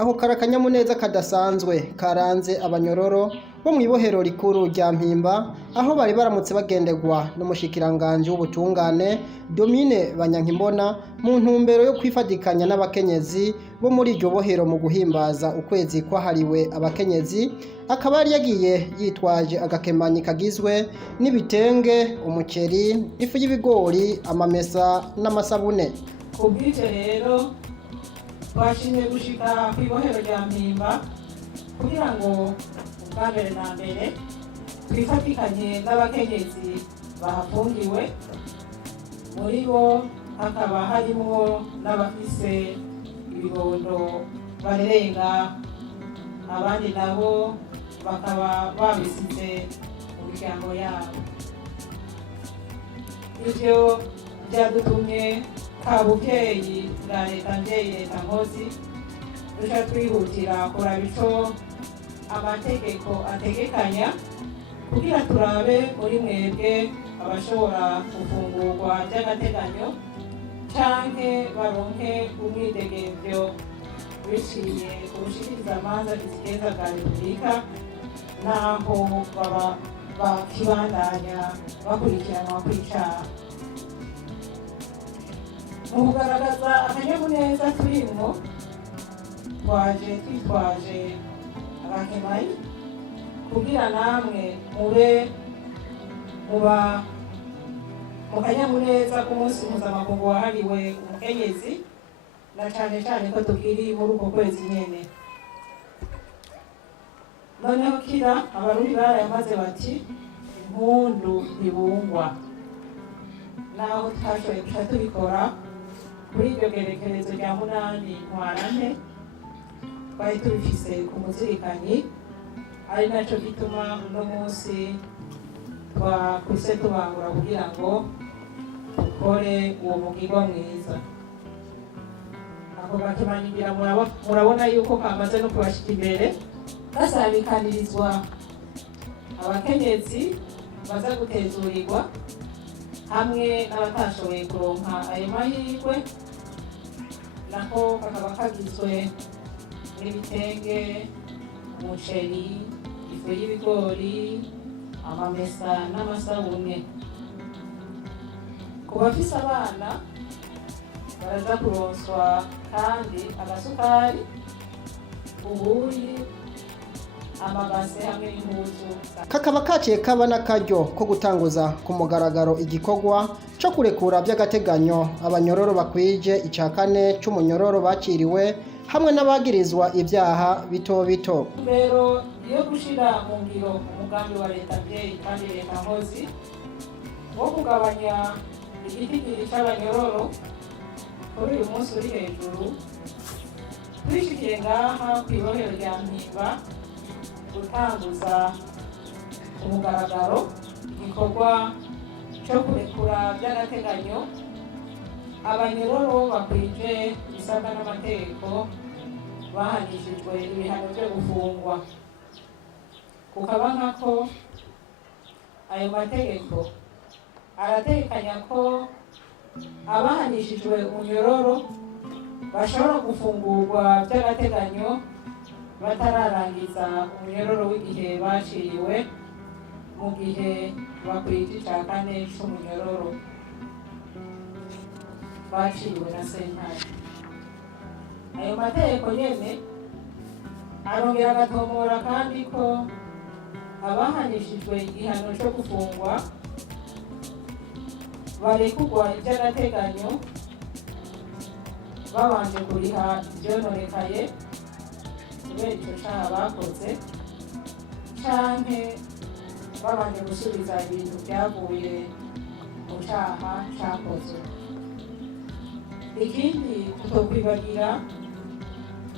Ako karakanyamuneza kadasanzwe karanze abanyororo bo mw'ibohero rikuru rya Mpimba aho bari baramutse bagendegwa n'umushikiranganje w'ubutungane Domine Banyankimbona mu ntumbero yo kwifadikanya n'abakenyezi bo muri iryo bohero mu guhimbaza ukwezi kwahariwe abakenyezi. Akaba yari yagiye yitwaje agakemanyi kagizwe n'ibitenge, umuceri, ifu y'ibigori, amamesa n'amasabune. Kubw'ivyo rero twashimye gushika kw'ibohero rya Mpimba kugira ngo ubwa mbere na mbere twifatikanye n'abakenyezi bahafungiwe, muri bo hakaba harimwo n'abafise ibibondo barenga, abandi nabo bakaba babisize mu miryango yabo. Ivyo vyadutumye Kabuvyeyi bwa leta mvyeyi leta nkozi duca twihutira kuraba ico amategeko ategekanya kugira turabe muri mwebwe abashobora gufungurwa vy'agateganyo canke baronke umwidegemvyo biciye ku bushikirizamanza bw'ikigenza bwa Repubulika naho baba bakibandanya bakurikiranwa kw'icaha. Mu kugaragaza akanyamuneza turimwo twaje twitwaje agakemanyi kugira namwe mube muba mu kanyamuneza k'umunsi mpuzamakungu wahariwe umukenyezi, na cane cane ko tukiri muri uko kwezi nyene. Noneho kira abarundi barayamaze bati impundu ntibungwa, naho twashoboye guca tubikora kuri iryo gerekerezo rya 8 Ntwarante twari tubifise ku muzirikanyi, ari naco gituma uno munsi twakuse tubangura kugira ngo dukore uwo mugirwa mwiza. Ako gakemanyigira murabona yuko kamaze no kubashika imbere, gasabikanirizwa abakenyezi baza gutezurirwa hamwe n'abatashoboye kuronka ayo mahirwe, nako kakaba kagizwe n'ibitenge, umuceri, ifu y'ibigori, amamesa n'amasabune. Ku bafise abana baraza kuronswa kandi agasukari, ubuyi, amabase hamwe n'impuzu. Kakaba kaciye kaba n'akaryo ko gutanguza ku mugaragaro igikorwa co kurekura vy'agateganyo abanyororo bakwije ica kane c'umunyororo bakiriwe hamwe n'abagirizwa ivyaha bito bito. Rero iyo gushira mu ngiro umugambi wa leta mvyeyi kandi leta nkozi wo kugabanya igitigiri c'abanyororo kuri uyu munsi uri hejuru, twishikiye ngaha kw'ibohero rya Mpimba gutanguza ku mugaragaro igikorwa co kurekura vy'agateganyo abanyororo bakwije ibisabwa n'amategeko bahanishijwe ibihano vyo gufungwa. Kukaba nkako ayo mategeko arategekanya ko abahanishijwe umunyororo bashobora gufungurwa vy'agateganyo batararangiza umunyororo w'igihe baciriwe mu gihe bakwije ica kane c'umunyororo baciriwe na sentare. Ayo mategeko nyene arongera agatomora kandi ko abahanishijwe igihano co gufungwa barekurwa ivy'agateganyo babanje kuriha ivyononekaye kubera ico caha bakoze, canke babanje gusubiza ibintu vyavuye mu caha cakozwe. Ikindi tutokwibagira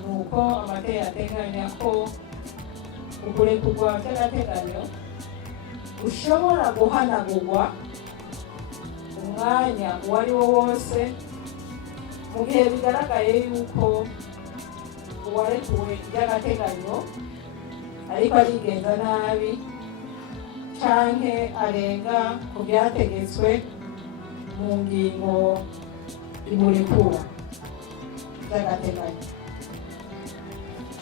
nuko amategeko ateganya ko ukurekurwa vy'agateganyo ushobora guhanagurwa umwanya uwo ari wo wose mu gihe bigaragaye yuko uwarekuwe vy'agateganyo ariko arigenza nabi canke arenga ku vyategetswe mu ngingo imurekura by'agateganyo.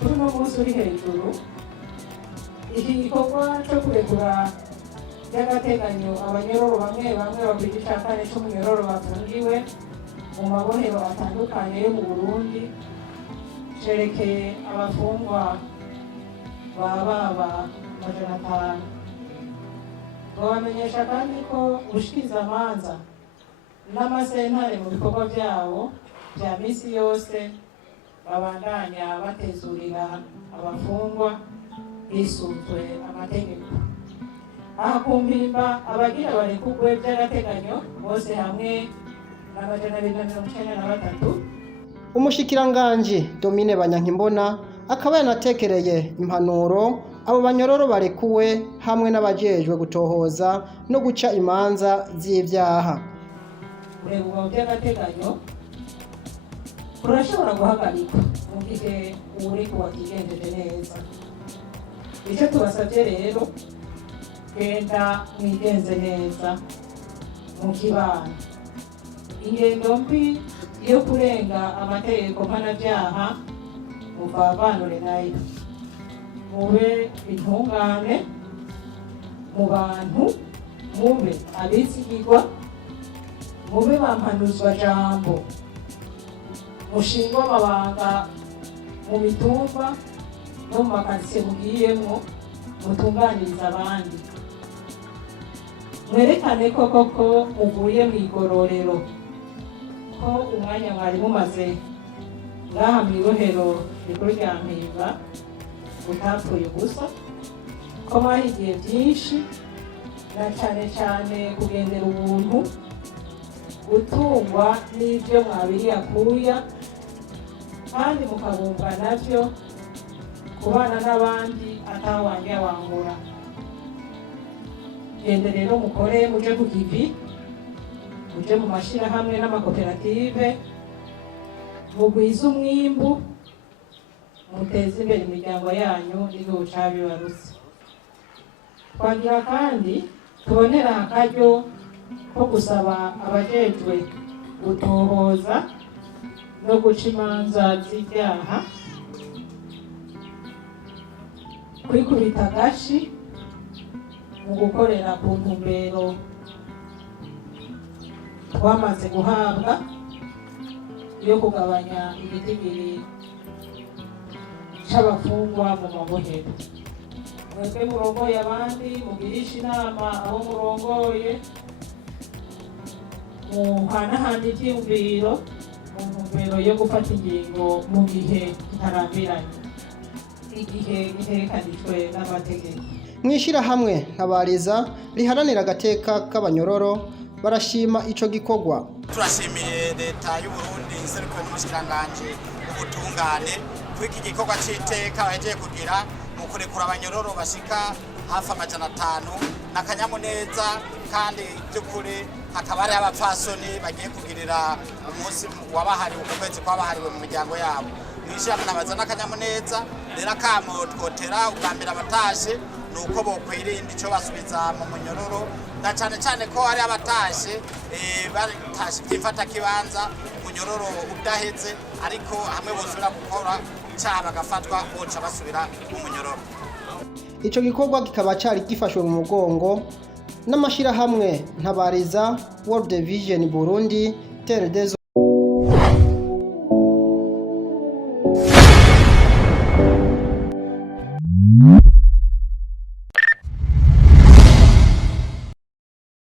kuri uno munsi uri hejuru, iki gikorwa cyo kurekura by'agateganyo abanyororo bamwe bamwe babiri cya kane cy'umunyororo bafungiwe mu mabohero atandukanye yo mu Burundi cerekeye abafungwa baba 500. Babamenyesha kandi ko ubushikirizamanza n'amasentare mu bikorwa byabo bya misi yose babandanya batezurira abafungwa hisunzwe amategeko. Aha ku Mpimba abagira barekugwe by'agateganyo bose hamwe n'293. Umushikiranganji Domine Banyankimbona akaba yanatekereye impanuro abo banyororo barekuwe hamwe n'abajejwe gutohoza no guca imanza z'ivyaha. Kuregwa by'agateganyo kurashobora guhagarikwa mu gihe uwurekuwe atigenjeje neza. Icyo tubasabye rero, genda mwigenze neza mu kibano. Ingendo mbi yo kurenga amategeko mpanabyaha muvavanure nayo, mube intungane mu bantu, mube abizigirwa, mube bampanuzwa jambo, mushingwa amabanga mu mitumba no mu makaritsiye mugiyemwo, mutunganiriza abandi, mwerekane ko koko muvuye mu igororero, ko umwanya mwari mumaze ngaha mu ibohero rikuru rya Mpimba utapfuye gusa, ko mwahigiye byinshi, na cyane cyane kugendera ubuntu, gutungwa n'ibyo mwabiriye akuya, kandi mukabumva navyo, kubana n'abandi atawanjye wangura. Gende rero mukore, muje ku kivi, muje mu mashirahamwe n'amakoperative, mugwize umwimbu, muteze imbere imiryango yanyu n'igihugu cabibarutse. Twagira kandi tubonera akaryo ko gusaba abajejwe gutohoza no guca imanza z'ibyaha kwikubita agashi mu gukorera ku ntumbero twamaze guhabwa yo kugabanya igitigiri c'abafungwa mu mabohero. Mwebwe murongoye abandi, mugirisha inama abo murongoye, muhanahana ivyiyumviro mu ntumbero yo gufata ingingo mu gihe kitarambiranye, igihe gitegekanijwe n'amategeko. Mw'ishirahamwe Ntabariza riharanira agateka k'abanyororo barashima ico gikorwa. Turashimiye leta y'u Burundi iserukiwe n'umushikiranganji w'ubutungane kw'iki gikorwa c'iteka bahejeje kugira mu kurekura abanyororo bashika hafi 500 n'akanyamuneza, kandi by'ukuri hakaba hari abapfasoni bagiye kugirira umunsi wabahariwe ku kwezi kwabahariwe mu miryango yabo. Mw'ishirahamwe Ntabaza n'akanyamuneza rero akamo twotera ubwa mbere abatashe nuko bokwirinda ico basubiza mu munyororo, na cane cane ko hari abatashe batashe byifata kibanza umunyororo udaheze, ariko hamwe bosubira gukora icaha bagafatwa boca basubira mu munyororo. Ico gikorwa kikaba cari gifashwe mu mugongo n'amashirahamwe Ntabariza, World Vision Burundi, Terre des